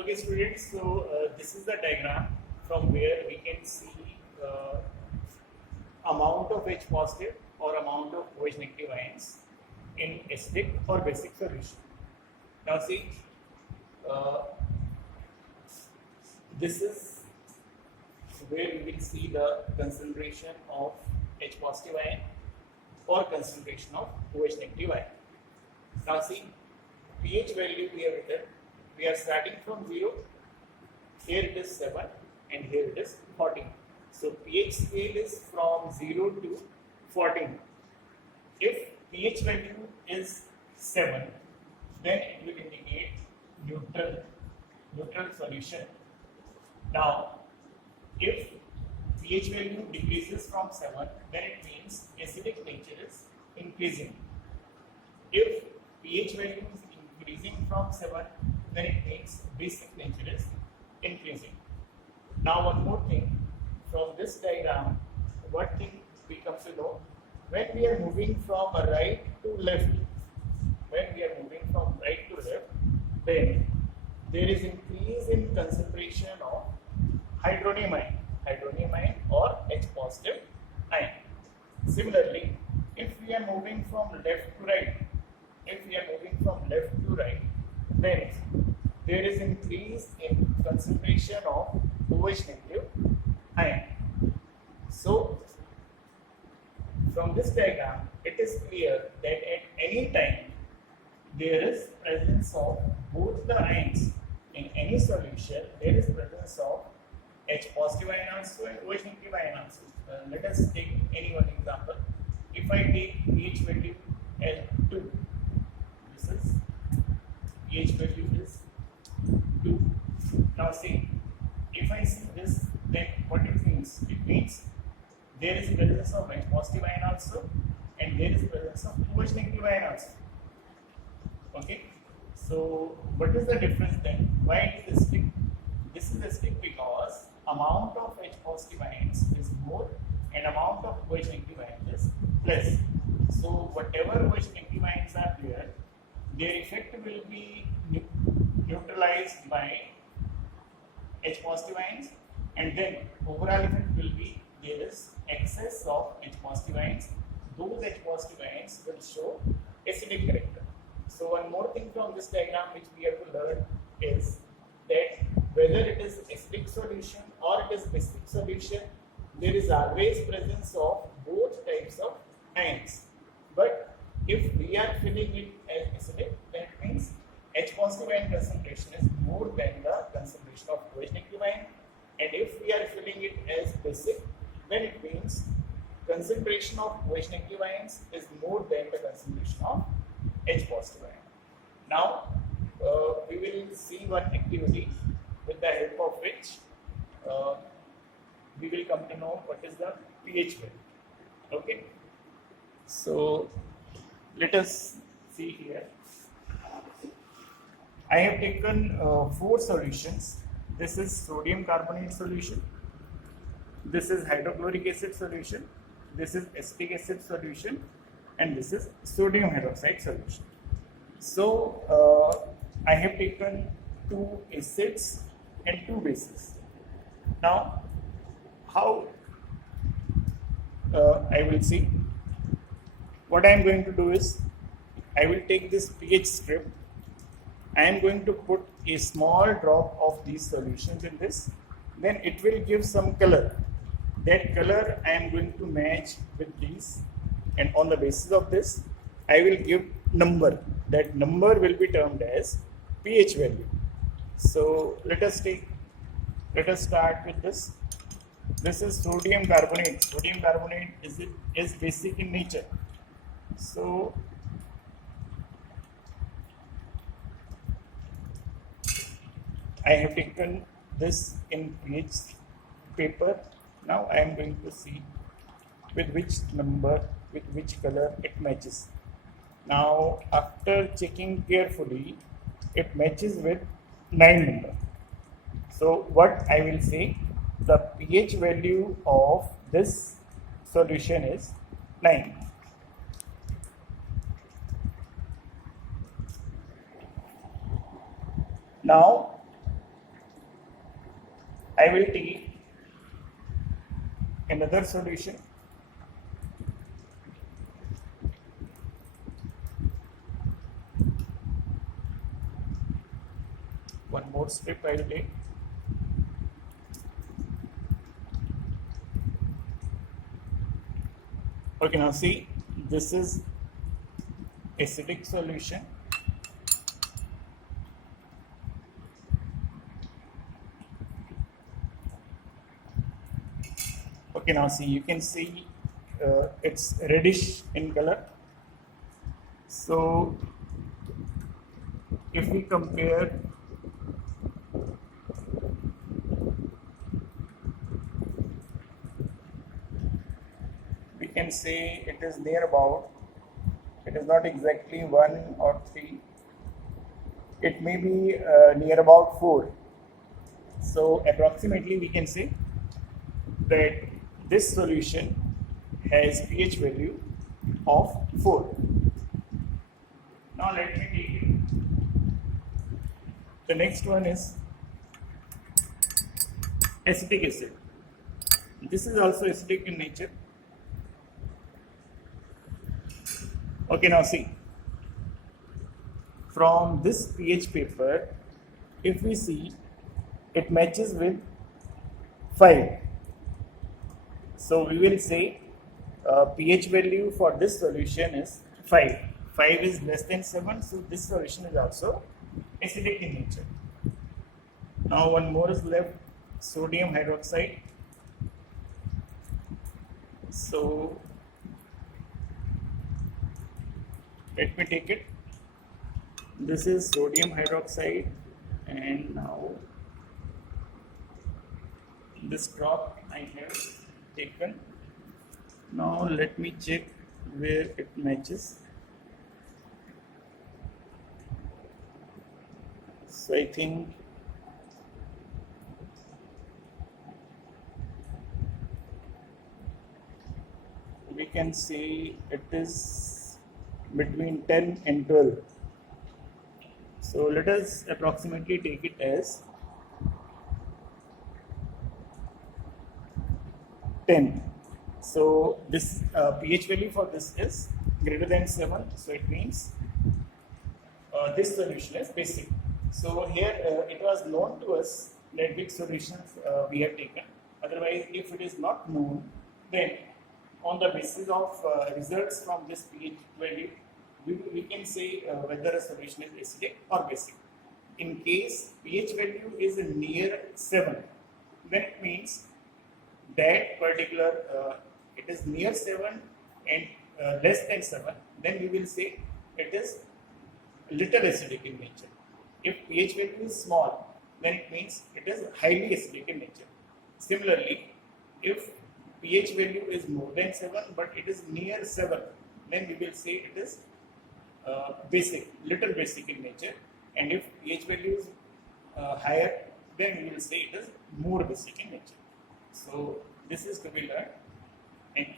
Okay, students, so this is the diagram from where we can see amount of H positive or amount of OH negative ions in acidic or basic solution. Now see, uh, this is where we will see the concentration of H positive ion or concentration of OH negative ion. Now see, pH value we have written, we are starting from 0, here it is 7 and here it is 14. So pH scale is from 0 to 14. If pH value is 7, then it will indicate neutral solution. Now, if pH value decreases from 7, then it means acidic nature is increasing. If pH value is increasing from 7, then it means basic nature is increasing. Now one more thing, from this diagram, what thing we come to know, when we are moving from right to left, then there is increase in concentration of hydronium ion or H positive ion. Similarly, if we are moving from left to right, then there is increase in concentration of OH negative ion. So, from this diagram, it is clear that at any time there is presence of both the ions in any solution. There is presence of H positive ion also and OH negative ion also. Let us take any one example. If I take pH value as 2, this is pH value is 2. Now see, if I see this, then what it means? It means there is presence of H positive ion also and there is presence of OH negative ion also. Okay, so what is the difference then? Why it is acidic? This is acidic because amount of H positive ions is more and amount of OH negative ions is less. So whatever OH negative ions are there, their effect will be neutralized by H positive ions, and then overall effect will be there is excess of H positive ions. Those H positive ions will show acidic character. So one more thing from this diagram which we have to learn is that whether it is acidic solution or it is basic solution, there is always presence of both types of ions. But if we are filling it as acidic, then it means H positive ion concentration is more than the concentration of OH negative ion. And if we are filling it as basic, then it means concentration of OH negative ions is more than the concentration of H positive ion. Now, we will see one activity with the help of which we will come to know what is the pH value. Okay. So, let us see here. I have taken 4 solutions. This is sodium carbonate solution. This is hydrochloric acid solution. This is acetic acid solution. And this is sodium hydroxide solution. So, I have taken 2 acids and 2 bases. Now, how I will see? What I am going to do is, I will take this pH strip. I am going to put a small drop of these solutions in this. Then it will give some color. That color I am going to match with these. And on the basis of this, I will give number. That number will be termed as pH value. So let us start with this. This is sodium carbonate. Sodium carbonate is basic in nature. So I have taken this in pH paper. Now I am going to see with which number, with which color it matches. Now after checking carefully, it matches with 9 number. So what I will say, the pH value of this solution is 9. Now I will take another solution. One more strip I will take. Okay, now see, this is acidic solution. Okay, now see, you can see it's reddish in color. So if we compare we can say it is near about, it is not exactly 1 or 3, it may be near about 4. So approximately we can say that this solution has pH value of 4. Now let me take it. The next one is acetic acid. This is also acidic in nature. Okay, now see, from this pH paper, if we see, it matches with 5. So we will say pH value for this solution is 5. 5 is less than 7, so this solution is also acidic in nature. Now one more is left, sodium hydroxide. So let me take it. This is sodium hydroxide, and now this drop I have taken. Now let me check where it matches. So I think we can say it is between 10 and 12. So let us approximately take it as 10. So this pH value for this is greater than 7. So it means this solution is basic. So here it was known to us that which solutions we have taken. Otherwise, if it is not known, then on the basis of results from this pH value, we can say whether a solution is acidic or basic. In case pH value is near 7, then it means that particular it is near 7 and less than 7, then we will say it is little acidic in nature. If pH value is small, then it means it is highly acidic in nature. Similarly, if pH value is more than 7 but it is near 7, then we will say it is basic, little basic in nature. And if pH value is higher, then we will say it is more basic in nature. So this is to be learned. Thank you.